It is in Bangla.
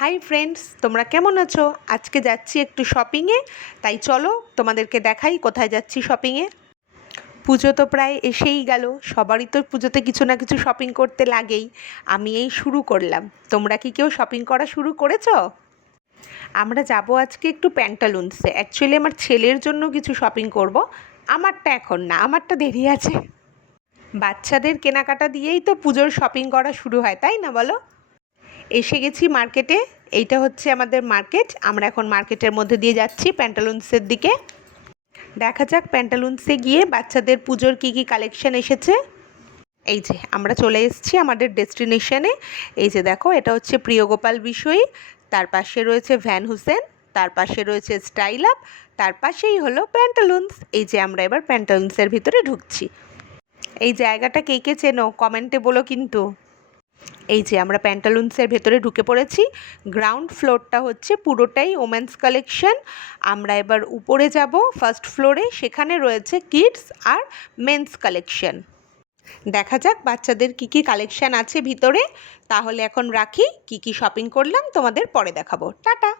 হাই ফ্রেন্ডস, তোমরা কেমন আছো? আজকে যাচ্ছি একটু শপিংয়ে, তাই চলো তোমাদেরকে দেখাই কোথায় যাচ্ছি শপিংয়ে। পুজো তো প্রায় এসেই গেল, সবারই তো পুজোতে কিছু না কিছু শপিং করতে লাগেই। আমি এই শুরু করলাম। তোমরা কি কেউ শপিং করা শুরু করেছো? আমরা যাব আজকে একটু প্যান্টালুন্সে। অ্যাকচুয়ালি আমার ছেলের জন্য কিছু শপিং করব। আমারটা এখন না, আমারটা দেরি আছে। বাচ্চাদের কেনাকাটা দিয়েই তো পুজোর শপিং করা শুরু হয়, তাই না বলো? এসে গেছি মার্কেটে। এইটা হচ্ছে আমাদের মার্কেট। আমরা এখন মার্কেটের মধ্যে দিয়ে যাচ্ছি প্যান্টালুন্সের দিকে। দেখা যাক প্যান্টালুন্সে গিয়ে বাচ্চাদের পুজোর কী কী কালেকশন এসেছে। এই যে আমরা চলে এসেছি আমাদের ডেস্টিনেশনে। এই যে দেখো, এটা হচ্ছে প্রিয়গোপাল বিষয়ী, তার পাশে রয়েছে ভ্যান হুসেন, তার পাশে রয়েছে স্টাইল আপ, তার পাশেই হলো প্যান্টালুন্স। এই যে আমরা এবার প্যান্টালুন্সের ভিতরে ঢুকছি। এই জায়গাটা কে কে চেনো কমেন্টে বলো কিন্তু। এই যে আমরা প্যান্টালুন্সের ভেতরে ঢুকে পড়েছি। গ্রাউন্ড ফ্লোরটা হচ্ছে পুরোটাই ওমেন্স কালেকশন। আমরা এবার উপরে যাব ফার্স্ট ফ্লোরে, সেখানে রয়েছে কিডস আর মেন্স কালেকশন। দেখা যাক বাচ্চাদের কি কি কালেকশন আছে ভিতরে। তাহলে এখন রাখি, কি কি শপিং করলাম তোমাদের পরে দেখাবো। টাটা।